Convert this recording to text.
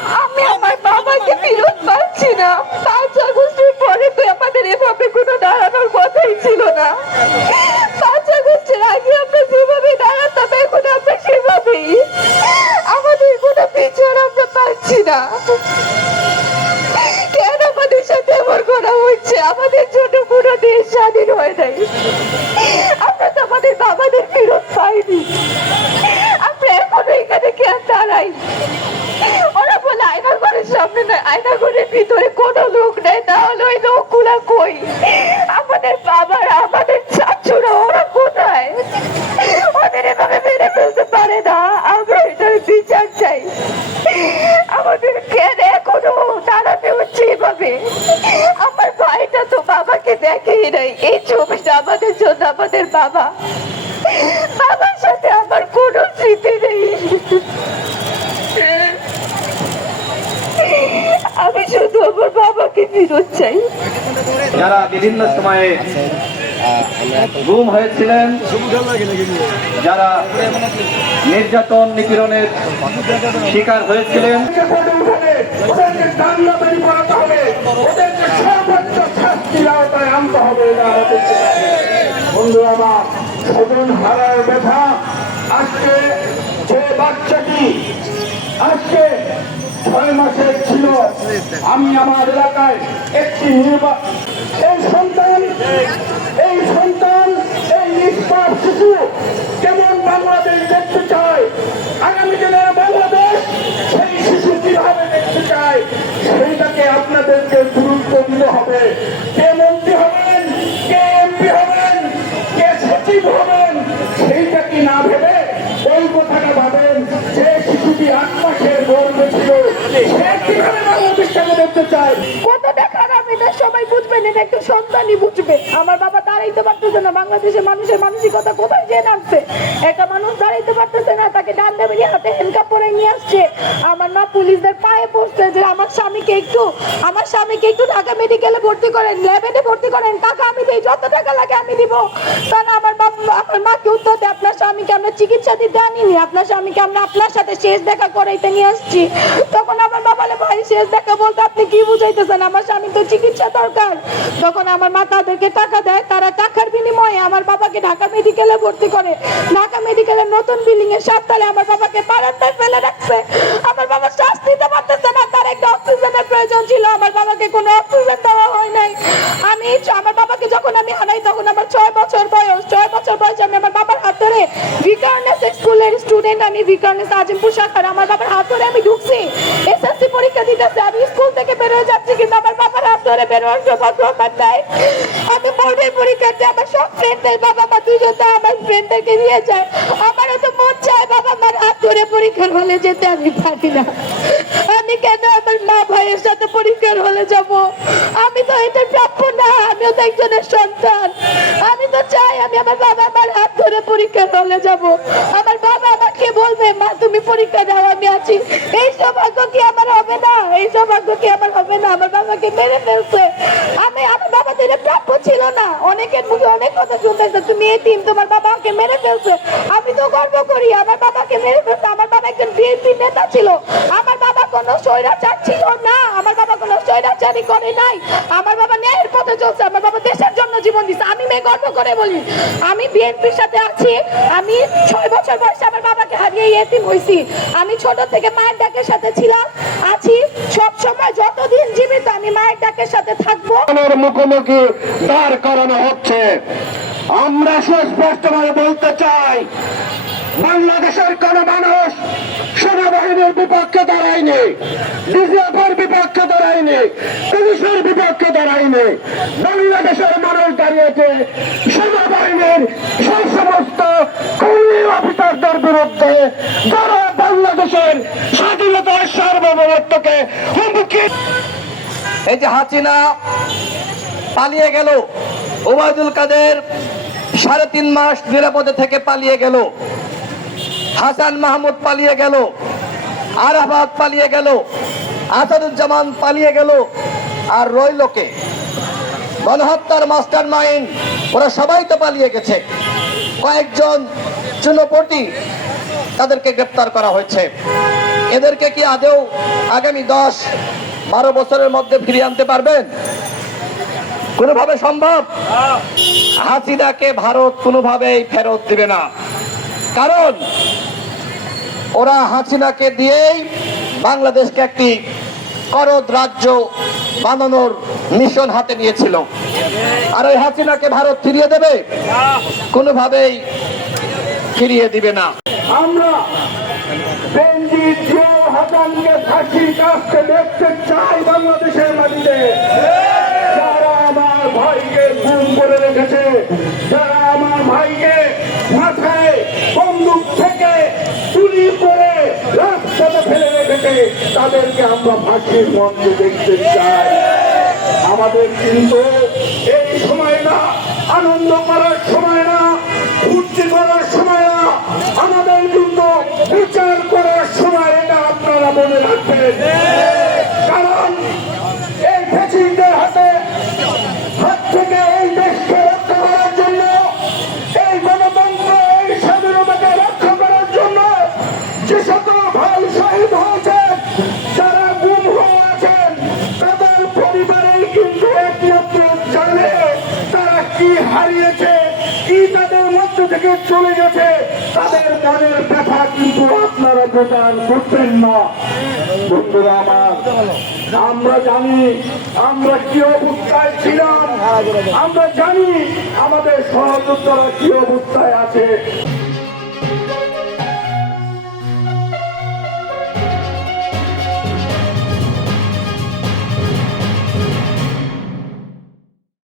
আমি আমার বাবাকে ফেরত পাচ্ছি না। পাঁচ আগস্টের পরে তো আমাদের এভাবে কোনো দাঁড়ানোর কথাই ছিল না। পাঁচ আগস্টের আগে আমরা যেভাবে দাঁড়াতাম, এখন আমরা সেভাবেই। আমাদের কোনো বিচার আমরা পাচ্ছি না। কেন আমাদের সাথে এমন করা হচ্ছে? আমাদের জন্য পুরো দেশ স্বাধীন হয় নাই। আমরা তো আমাদের বাবাদের ফেরত পাইনি। আমরা এখনও এখানে কেন দাঁড়াই ঘরের সামনে না আয়না ঘরের ভিতরে কোনো লোক নেই, তাহলে ওই লোকগুলা কই? আমাদের বাবারা, আমাদের চাচুরা, ওরা কোথায়? ওদের এভাবে মেরে ফেলতে পারে না, আমরা এটার বিচার চাই। আমাদের কেন এখনও দাঁড়াতে হচ্ছে এভাবে। আমার ভাইটা তো বাবাকে দেখেই নাই, এই ছবিটা আমাদের জন্য আমাদের বাবা। বাবার সাথে আমার কোনো স্মৃতি নেই। আমি শুধু আমার বাবাকে ফিরত চাই। যারা বিভিন্ন সময়ে গুম হয়েছিলেন যারা নির্যাতন নিপীড়নের শিকার হয়েছিলেন বন্ধু আমার স্বজন হারার ব্যথা আজকে যে বাচ্চাটি আজকে আমি আমার এলাকায় একটি নির্বাচন এই সন্তান বাংলাদেশটাকে দেখতে চায় কতটা খারাপ এটা সবাই বুঝবেন এটা একটু সন্তানই বুঝবে। আমার বাবা দাঁড়াইতে পারতেছে না, বাংলাদেশের মানুষের মানসিকতা কোথায় যে নামছে? একটা মানুষ দাঁড়াইতে পারতেছে না, তাকে ডান্ডা বেরিয়ে হাতে হ্যান্ডকাপ পরে নিয়ে আসছে। আমার মা পুলিশদের পায়ে পড়ছে যে আমার স্বামীকে একটু, আমার স্বামীকে একটু ঢাকা মেডিকেলে ভর্তি করেন ল্যাবেটে ভর্তি করেন। টাকা আমি দিই যত টাকা লাগে আমি দিব। তাহলে আমার বাবা আমার মাকে উত্তর দেয়, আপনার স্বামীকে আমরা চিকিৎসা দিতে আনিনি, আপনার স্বামীকে আমরা আপনার সাথে শেষ দেখা করাইতে নিয়ে আসছি। তখন আমার বাবা বলে, ভাই, শেষ দেখা বলতে আপনি কি বুঝাইতেছেন? আমার স্বামী তো চিকিৎসা দরকার। তখন আমার মা তাদেরকে টাকা দেয়, তারা টাকার বিনিময়ে আমার বাবাকে ঢাকা মেডিকেলে ভর্তি করে। ঢাকা মেডিকেলের নতুন বিল্ডিং এর সাততলে আমার বাবাকে বারান্দায় ফেলে রাখছে। আমার বাবা শ্বাস নিতে পারতেছে না, তার একটা অক্সিজেনের প্রয়োজন ছিল। আমার বাবাকে কোনো অক্সিজেন দেওয়া হয় নাই। আমি আমার বাবাকে যখন আমি হারাই, তখন আমার ছয় বছর বয়স। ছয় বছর বয়সে আমি আমার বাবার হাত ধরে ভিকারনেস স্কুলের স্টুডেন্ট আমি ভিকারনেস আজিমপুর শাখার আমার বাবার হাত ধরে আমি ঢুকছি। এসএসসি পরীক্ষা দিতেছে, আমি স্কুল থেকে বের হয়ে যাচ্ছি কিন্তু আমার বাবার হাত ধরে বের হওয়ার সৌভাগ্য আমার নাই। আমি বোর্ডের পরীক্ষাতে আমার সব ফ্রেন্ডদের বাবা মা দুজন তো আমার ফ্রেন্ডদেরকে নিয়ে যায়। আমারও তো মন চায় বাবা মার হাত ধরে পরীক্ষার হলে যেতে, আমি পারি না। আমি কেন আমার মা ভাইয়ের সাথে পরীক্ষার হলে যাব? আমি তো এটা প্রাপ্য না, আমিও তো একজনের সন্তান। আমি তো চাই আমি আমার বাবা আমার হাত ধরে পরীক্ষার হলে যাব। আমার বাবা আমাকে বলবে, মা, তুমি পরীক্ষা দাও, আমি আছি। এই সৌভাগ্য কি আমার হবে না? এই সৌভাগ্য কি আমার হবে না? আমার বাবাকে মেরে ফেলছে। আমি, আমার বাবাদের এটা প্রাপ্য ছিল না। অনেকের মুখে অনেক কথা শুনতেছে তুমি এই টিম তোমার বাবাকে মেরে ফেলছে। আমি তো গর্ব করি, আমার বাবাকে মেরে ফেলছে। আমার বাবা একজন বিএনপি নেতা ছিল। আমার বাবা কোনো স্বৈরাচার ছিল না। আমার বাবা কোনো স্বৈরাচারই করে নাই। আমার বাবা ন্যায়ের পথে চলছে। আমার বাবা দেশের জন্য জীবন দিচ্ছে আমি মেয়ে গর্ব করে বলি, আমি বিএনপির সাথে আছি। আমি ছয় বছর বয়সে আমার বাবাকে হারিয়ে এতিম হয়েছি আমি ছোট থেকে মায়ের ডাকের সাথে ছিলাম, আছি সব সময় যতদিন জীবিত আমি মায়ের ডাকের সাথে থাকব। আমার মুখোমুখি দাঁড় করানো হচ্ছে। আমরা সুস্পষ্টভাবে বলতে চাই, বাংলাদেশের কোন মানুষ সেনাবাহিনীর বিপক্ষে দাঁড়ায়নি ডিজিএফের বিপক্ষে দাঁড়ায়নি, পুলিশের বিপক্ষে দাঁড়ায়নি, বাংলাদেশের মানুষ দাঁড়িয়েছে সেনাবাহিনীর সেই সমস্ত খুনি অফিসারদের বিরুদ্ধে। যারা বাংলাদেশের স্বাধীনতা সার্বভৌমত্বকে হুমকি এই যে হাসিনা পালিয়ে গেল, ওবায়দুল কাদের সাড়ে তিন মাস নিরাপদে থেকে পালিয়ে গেল, হাসান মাহমুদ পালিয়ে গেল আরাফাত পালিয়ে গেল, আসাদুজ্জামান পালিয়ে গেল, আর রইল কে গণহত্যার মাস্টার মাইন্ড ওরা সবাই তো পালিয়ে গেছে। কয়েকজন চুনোপটি তাদেরকে গ্রেপ্তার করা হয়েছে। এদেরকে কি আদেও আগামী দশ বারো বছরের মধ্যে ফিরিয়ে আনতে পারবেন? কোনোভাবে সম্ভব? হাসিনাকে ভারত কোনোভাবেই ফেরত দিবে না। কারণ ওরা হাসিনাকে দিয়েই বাংলাদেশকে একটি করদ রাজ্য বানানোর মিশন হাতে নিয়েছিল। আর ওই হাসিনাকে ভারত ফিরিয়ে দেবে, কোনোভাবেই ফিরিয়ে দিবে না। আমরা দেখতে চাই বাংলাদেশের মাটিতে। তাদেরকে আমরা ফাঁসির মঞ্চে দেখতে চাই। আমাদের কিন্তু এই সময় না, আনন্দ করার সময় না, ফুর্তি করার সময় না, আমাদের কিন্তু বিচার করার সময় এটা আপনারা মনে রাখবেন। কারণ এই ফেসিলদের হাতে হাত থেকে এই দেশকে রক্ষা করার জন্য, এই গণতন্ত্র, এই স্বাধীনতাকে রক্ষা করার জন্য যে সকল থেকে চলে গেছে। তাদের মনের ব্যথা কিন্তু আপনারা প্রচার করতেন না। বন্ধুরা আমার, আমরা জানি, আমরা কি অবস্থায় ছিলাম? আমরা জানি আমাদের সহযোদ্ধারা কি অবস্থায় আছে।